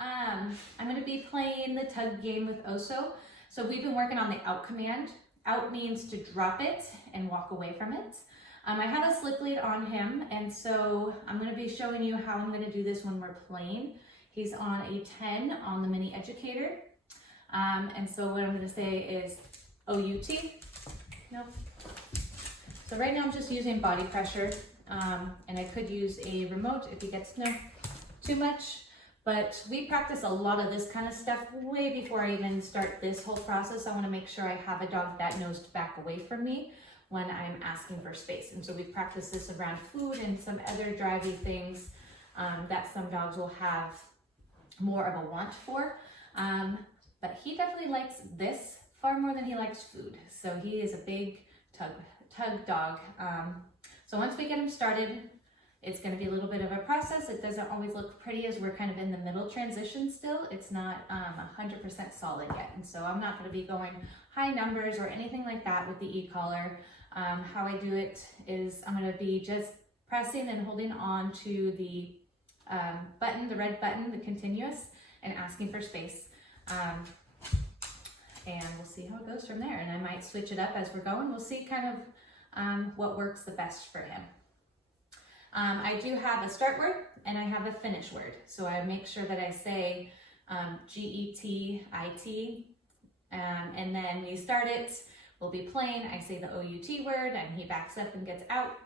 I'm going to be playing the tug game with Oso. So we've been working on the out command. Out means to drop it and walk away from it. I have a slip lead on him, and so I'm going to be showing you how I'm going to do this when we're playing. He's on a 10 on the mini educator. And so what I'm going to say is O-U-T. No. So right now I'm just using body pressure, and I could use a remote if he gets too much. But we practice a lot of this kind of stuff way before I even start this whole process. I want to make sure I have a dog that knows to back away from me when I'm asking for space. And so we practice this around food and some other drivey things that some dogs will have more of a want for. But he definitely likes this far more than he likes food. So he is a big tug dog. So once we get him started, it's going to be a little bit of a process. It doesn't always look pretty as we're kind of in the middle transition still. It's not 100% solid yet. And so I'm not going to be going high numbers or anything like that with the e-collar. How I do it is I'm going to be just pressing and holding on to the button, the red button, the continuous, and asking for space. And we'll see how it goes from there. And I might switch it up as we're going. We'll see kind of what works the best for him. I do have a start word and I have a finish word. So I make sure that I say G-E-T-I-T, and then we start it, we'll be playing, I say the O-U-T word and he backs up and gets out.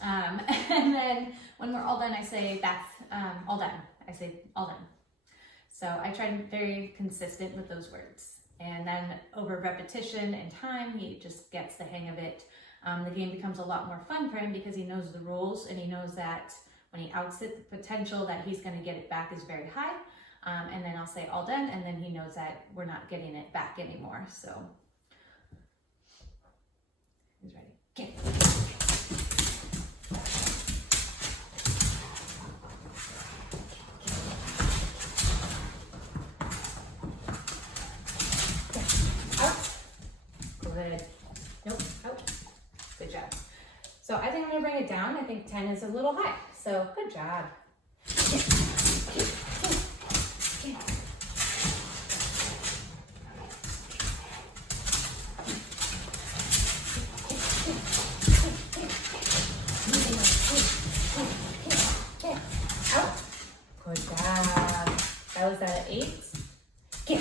And then when we're all done, I say that's all done. I say all done. So I try to be very consistent with those words. And then over repetition and time, he just gets the hang of it. The game becomes a lot more fun for him because he knows the rules and he knows that when he outs it, the potential that he's going to get it back is very high. And then I'll say all done, and then he knows that we're not getting it back anymore. So he's ready. Get it. Good. Nope. Out. Good job. So I think I'm going to bring it down. I think 10 is a little high. So good job. Out. Good job. That was at 8. Yeah.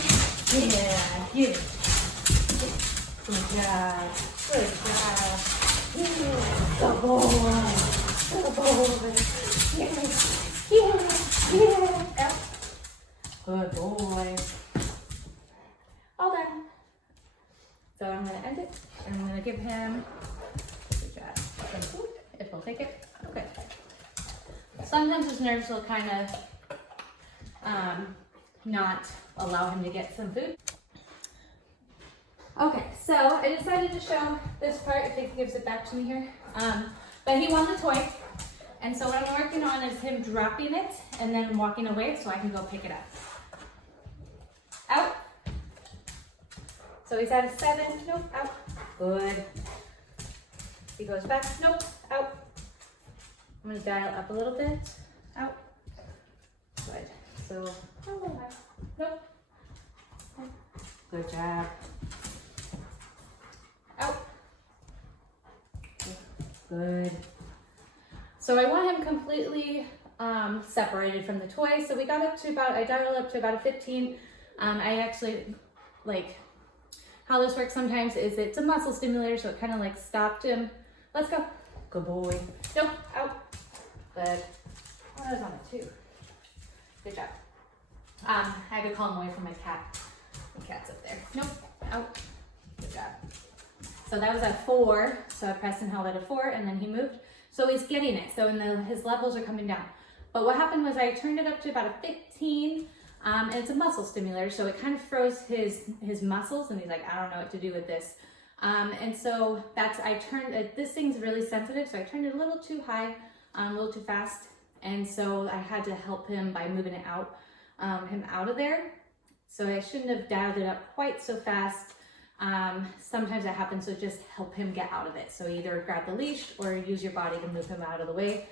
Good job. Good job. Good boy. Good boy. Yeah. Good boy. All done. So I'm going to end it and I'm going to give him, good job, some food if we'll take it. Okay. Sometimes his nerves will kind of not allow him to get some food. Okay, so I decided to show this part if he gives it back to me here. But he won the toy. And so what I'm working on is him dropping it and then walking away so I can go pick it up. Out. So he's at a 7. Nope, out. Good. He goes back. Nope, out. I'm going to dial up a little bit. Out. Good. So, nope. Good job. Out. Good. So I want him completely separated from the toy. So we got up to about, I dialed up to about a 15. I actually, like, how this works sometimes is it's a muscle stimulator, so it kind of like stopped him. Let's go. Good boy. Nope, out. Good. Oh, I was on a 2. Good job. I had to call him away from my cat. The cat's up there. Nope, out. Good job. So that was a 4. So I pressed and held at a 4, and then he moved. So he's getting it. So his levels are coming down. But what happened was I turned it up to about a 15, and it's a muscle stimulator. So it kind of froze his muscles, and he's like, I don't know what to do with this. And so this thing's really sensitive. So I turned it a little too high, a little too fast. And so I had to help him by moving it out, him out of there. So I shouldn't have dialed it up quite so fast. Sometimes that happens, so just help him get out of it. So either grab the leash or use your body to move him out of the way.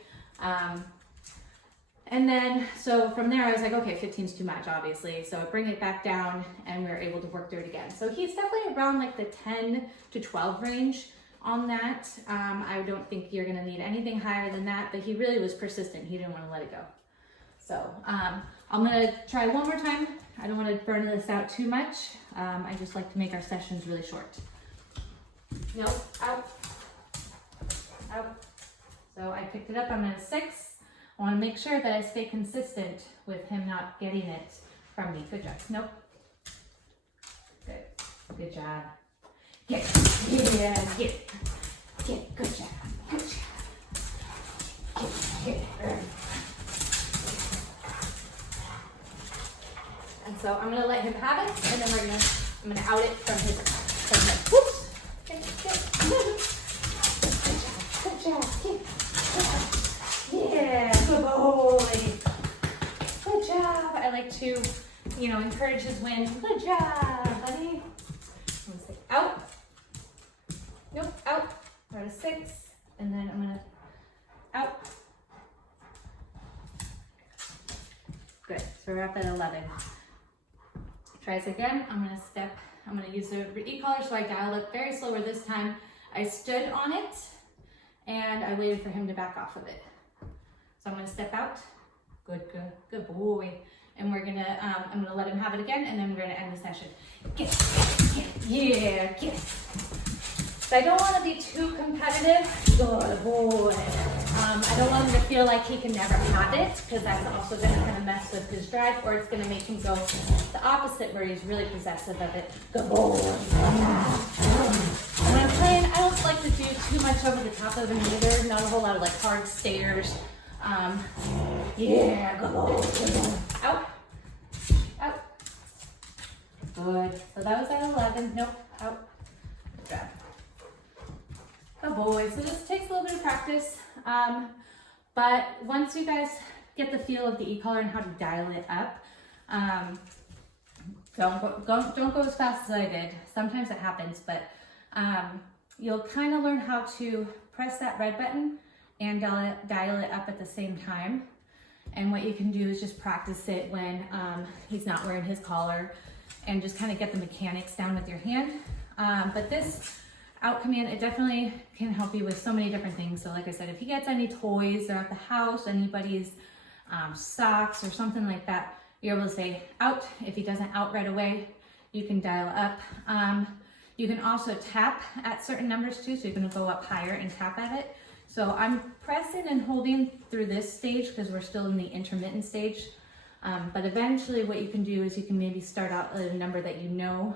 And then, so from there I was like, okay, 15 is too much, obviously. So I bring it back down and we were able to work through it again. So he's definitely around like the 10 to 12 range on that. I don't think you're gonna need anything higher than that, but he really was persistent. He didn't want to let it go. So I'm gonna try one more time. I don't want to burn this out too much. I just like to make our sessions really short. Nope, out, out. So I picked it up, I'm at a 6. I want to make sure that I stay consistent with him not getting it from me. Good job. Nope. Good. Good job. Get. Yeah, get. Get. Good job. Good job. Get. And so I'm going to let him have it, and then I'm going to out it from him. Whoops. Get. Good job. Good job. Yeah, good boy. Good job. I like to, encourage his win. Good job, buddy. I'm gonna say out. Nope, out. We're at a 6, and then I'm gonna out. Good. So we're up at 11. Try this again. I'm gonna use the e-collar, so I dialed up very slower this time. I stood on it, and I waited for him to back off of it. So I'm gonna step out. Good boy. And we're gonna, I'm gonna let him have it again, and then we're gonna end the session. Get. Yeah, get. So I don't wanna be too competitive. Good boy. I don't want him to feel like he can never have it, because that's also gonna kind of mess with his drive, or it's gonna make him go the opposite, where he's really possessive of it. Good boy. When I'm playing, I don't like to do too much over the top of him either. Not a whole lot of like hard stares. Yeah, good boy. Out. Out. Good. So that was at 11. Nope. Out. Good job. Good boy. So this takes a little bit of practice. But once you guys get the feel of the e-collar and how to dial it up, don't go as fast as I did. Sometimes it happens, but you'll kind of learn how to press that red button and dial it up at the same time. And what you can do is just practice it when he's not wearing his collar, and just kind of get the mechanics down with your hand. But this out command, it definitely can help you with so many different things. So like I said, if he gets any toys or at the house, anybody's socks or something like that, you're able to say out. If he doesn't out right away, you can dial up. You can also tap at certain numbers too, so you're gonna go up higher and tap at it. So I'm pressing and holding through this stage because we're still in the intermittent stage. But eventually what you can do is you can maybe start out at a number that you know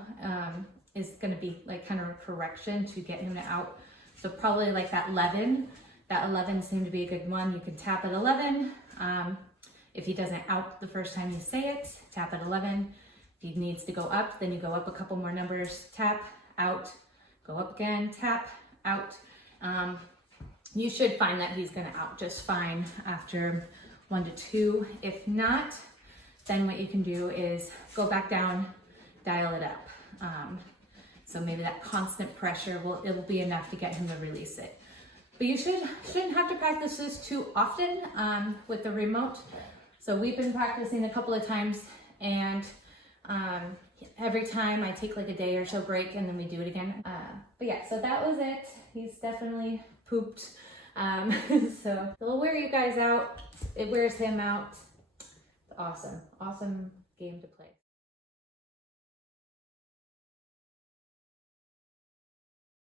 is gonna be like kind of a correction to get him to out. So probably like that 11. That 11 seemed to be a good one. You can tap at 11. If he doesn't out the first time you say it, tap at 11. If he needs to go up, then you go up a couple more numbers, tap, out, go up again, tap, out. You should find that he's gonna out just fine after 1 to 2. If not, then what you can do is go back down, dial it up. So maybe that constant pressure it'll be enough to get him to release it. But you shouldn't have to practice this too often with the remote. So we've been practicing a couple of times, and every time I take like a day or so break, and then we do it again. But yeah, so that was it. He's definitely pooped. So it'll wear you guys out. It wears him out. Awesome game to play.